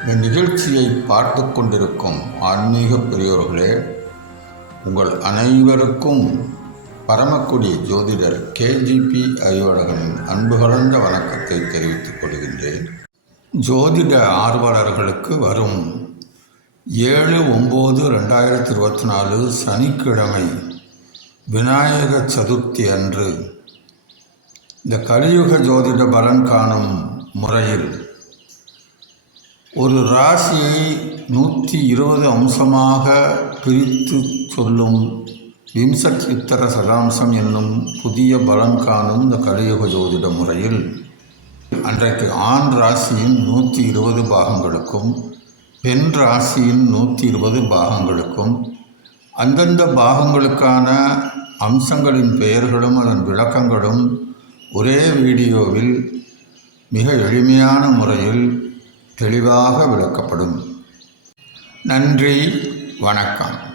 இந்த நிகழ்ச்சியை பார்த்து கொண்டிருக்கும் ஆன்மீக பெரியோர்களே உங்கள் அனைவருக்கும் பரமக்குடி ஜோதிடர் கேஜிபி அறிவழகனின் அன்பு கலந்த வணக்கத்தை தெரிவித்துக் கொள்கின்றேன். ஜோதிட ஆர்வலர்களுக்கு வரும் ஏழு ஒம்பது ரெண்டாயிரத்தி இருபத்தி நாலு சனிக்கிழமை விநாயக சதுர்த்தி அன்று இந்த கலியுக ஜோதிட பலன் காணும் முறையில் ஒரு ராசியை நூற்றி இருபது அம்சமாக பிரித்து சொல்லும் விம்சச்சித்திர சதாம்சம் என்னும் புதிய பலம் காணும் இந்த கலியுக ஜோதிட முறையில் அன்றைக்கு ஆண் ராசியின் நூற்றி இருபது பாகங்களுக்கும் பெண் ராசியின் நூற்றி இருபது பாகங்களுக்கும் அந்தந்த பாகங்களுக்கான அம்சங்களின் பெயர்களும் அதன் விளக்கங்களும் ஒரே வீடியோவில் மிக எளிமையான முறையில் தெளிவாக விளக்கப்படும். நன்றி வணக்கம்.